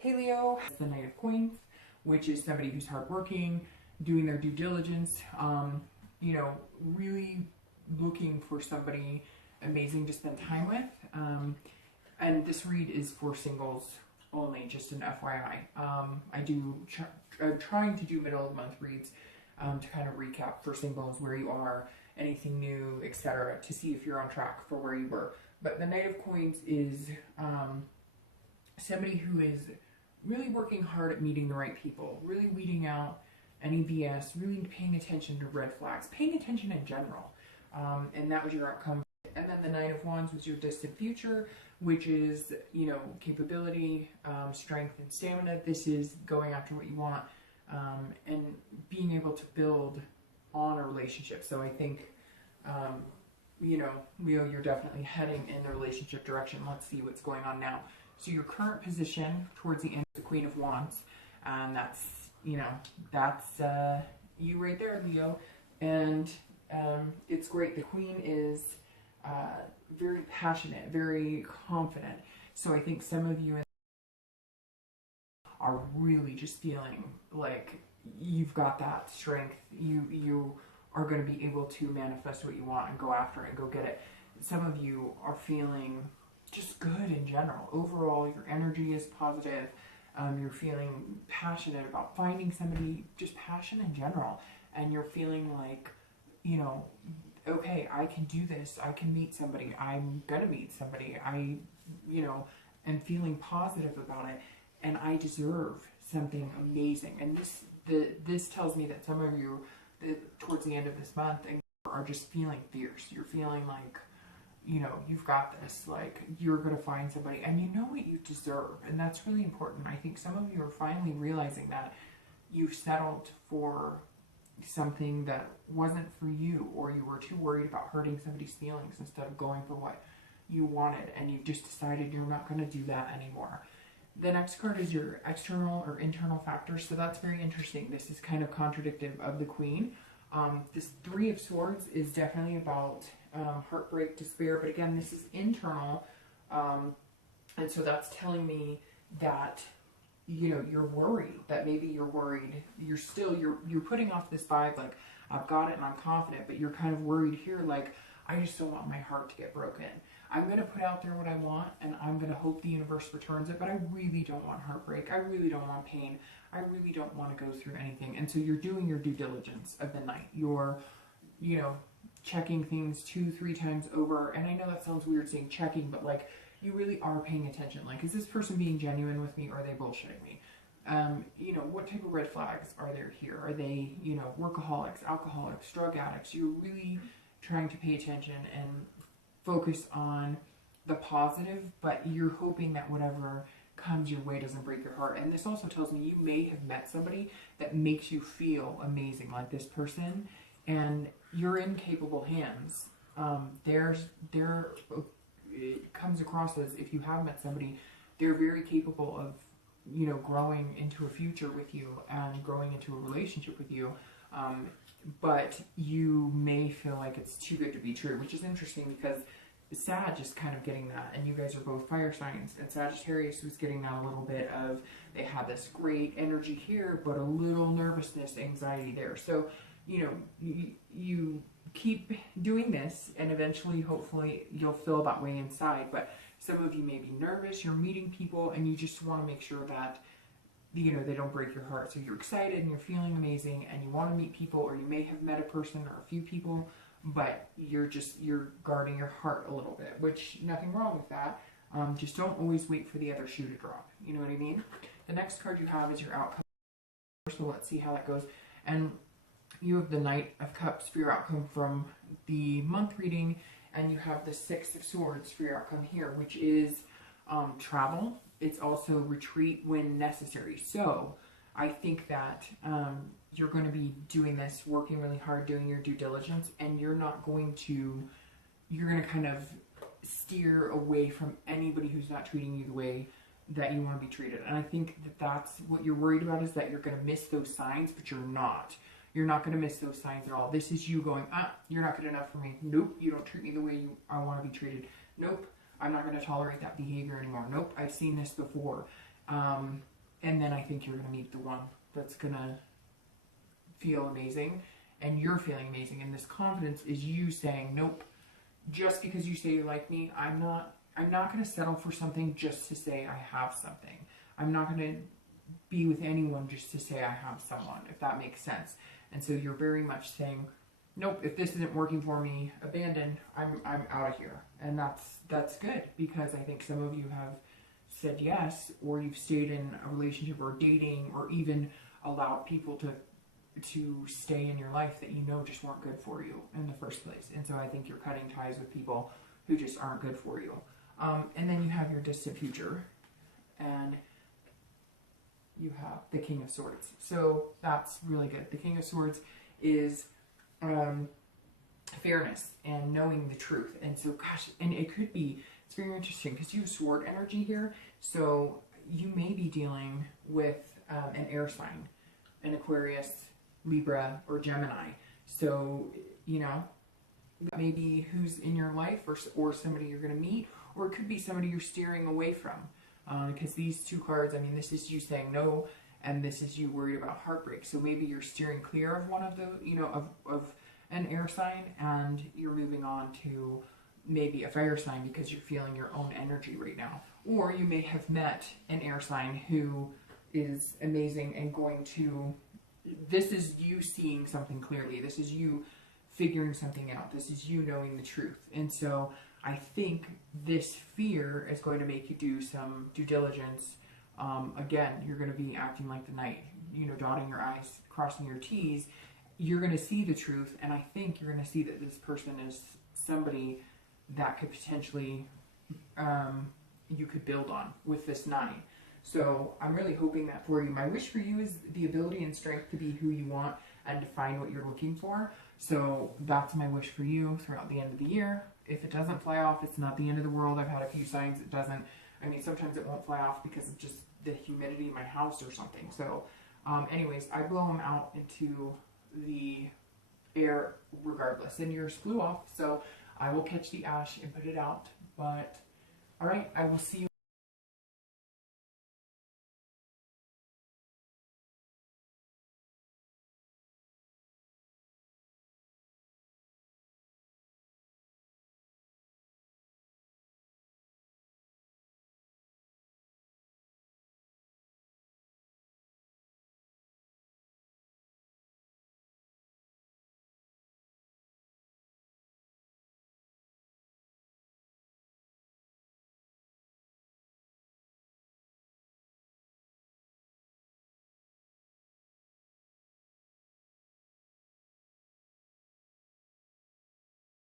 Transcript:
Hey Leo, it's the Knight of Coins, which is somebody who's hardworking, doing their due diligence, really looking for somebody amazing to spend time with. And this read is for singles only, just an FYI. I'm trying to do middle of the month reads to kind of recap for singles where you are, anything new, etc., to see if you're on track for where you were. But the Knight of Coins is somebody who is really working hard at meeting the right people, really weeding out any BS, really paying attention to red flags, paying attention in general. And that was your outcome. And then the Nine of Wands was your distant future, which is, capability, strength, and stamina. This is going after what you want and being able to build on a relationship. So I think, Leo, you're definitely heading in the relationship direction. Let's see what's going on now. So your current position towards the end is the Queen of Wands, and that's you right there, Leo. And it's great. The Queen is very passionate, very confident. So I think some of you are really just feeling like you've got that strength. You are going to be able to manifest what you want and go after it and go get it. Some of you are feeling just good in general. Overall, your energy is positive. You're feeling passionate about finding somebody, just passion in general. And you're feeling like, okay, I can do this. I can meet somebody. I'm going to meet somebody. I am feeling positive about it. And I deserve something amazing. And this tells me that some of you, towards the end of this month, are just feeling fierce. You're feeling like, you've got this, like you're going to find somebody and you know what you deserve. And that's really important. I think some of you are finally realizing that you've settled for something that wasn't for you, or you were too worried about hurting somebody's feelings instead of going for what you wanted. And you've just decided you're not going to do that anymore. The next card is your external or internal factors. So that's very interesting. This is kind of contradictive of the Queen. This Three of Swords is definitely about heartbreak, despair, but again, this is internal, and so that's telling me that you're worried. That maybe you're worried. You're putting off this vibe like I've got it and I'm confident, but you're kind of worried here. Like I just don't want my heart to get broken. I'm going to put out there what I want, and I'm going to hope the universe returns it, but I really don't want heartbreak. I really don't want pain. I really don't want to go through anything. And so you're doing your due diligence of the night. You're, checking things 2-3 times over. And I know that sounds weird saying checking, but like you really are paying attention. Like, is this person being genuine with me, or are they bullshitting me? What type of red flags are there here? Are they, workaholics, alcoholics, drug addicts? You're really trying to pay attention and focus on the positive, but you're hoping that whatever comes your way doesn't break your heart. And this also tells me you may have met somebody that makes you feel amazing, like this person, and you're in capable hands. It comes across as, if you have met somebody, they're very capable of, growing into a future with you and growing into a relationship with you. But you may feel like it's too good to be true, which is interesting because Sag is kind of getting that, and you guys are both fire signs, and Sagittarius was getting that a little bit of, they had this great energy here, but a little nervousness, anxiety there. So, you keep doing this, and eventually, hopefully, you'll feel that way inside. But some of you may be nervous, you're meeting people, and you just want to make sure that, they don't break your heart. So you're excited, and you're feeling amazing, and you want to meet people, or you may have met a person or a few people, but you're guarding your heart a little bit, which nothing wrong with that. Just don't always wait for the other shoe to drop. You know what I mean? The next card you have is your outcome. So let's see how that goes. And you have the Knight of Cups for your outcome from the month reading, and you have the Six of Swords for your outcome here, which is travel. It's also retreat when necessary. So I think that you're going to be doing this, working really hard, doing your due diligence, and you're going to kind of steer away from anybody who's not treating you the way that you want to be treated. And I think that that's what you're worried about, is that you're going to miss those signs, but you're not. You're not going to miss those signs at all. This is you going, you're not good enough for me. Nope, you don't treat me the way I want to be treated. Nope, I'm not going to tolerate that behavior anymore. Nope, I've seen this before. And then I think you're going to meet the one that's going to feel amazing, and you're feeling amazing. And this confidence is you saying, nope, just because you say you like me, I'm not going to settle for something just to say I have something. I'm not going to be with anyone just to say I have someone, if that makes sense. And so you're very much saying, nope, if this isn't working for me, abandoned, I'm out of here. And that's good, because I think some of you have said yes, or you've stayed in a relationship or dating, or even allowed people to stay in your life that you know just weren't good for you in the first place. And so I think you're cutting ties with people who just aren't good for you. And then you have your distant future, and you have the King of Swords. So that's really good. The King of Swords is fairness and knowing the truth. And so, gosh, and it could be, it's very interesting because you have sword energy here. So you may be dealing with an air sign, an Aquarius, Libra, or Gemini. So, you know, maybe who's in your life, or somebody you're going to meet, or it could be somebody you're steering away from. Because these two cards, I mean, this is you saying no, and this is you worried about heartbreak. So maybe you're steering clear of one of the, you know, of an air sign, and you're moving on to maybe a fire sign because you're feeling your own energy right now. Or you may have met an air sign who is amazing and going to, this is you seeing something clearly. This is you figuring something out. This is you knowing the truth. And so I think this fear is going to make you do some due diligence. Again, you're going to be acting like the knight, you know, dotting your I's, crossing your T's. You're going to see the truth, and I think you're going to see that this person is somebody that could potentially, you could build on with this 9. So I'm really hoping that for you. My wish for you is the ability and strength to be who you want and to find what you're looking for. So that's my wish for you throughout the end of the year. If it doesn't fly off, it's not the end of the world. I've had a few signs it doesn't. I mean, sometimes it won't fly off because of just the humidity in my house or something. So anyways, I blow them out into the air regardless. And yours flew off, so I will catch the ash and put it out. But all right, I will see you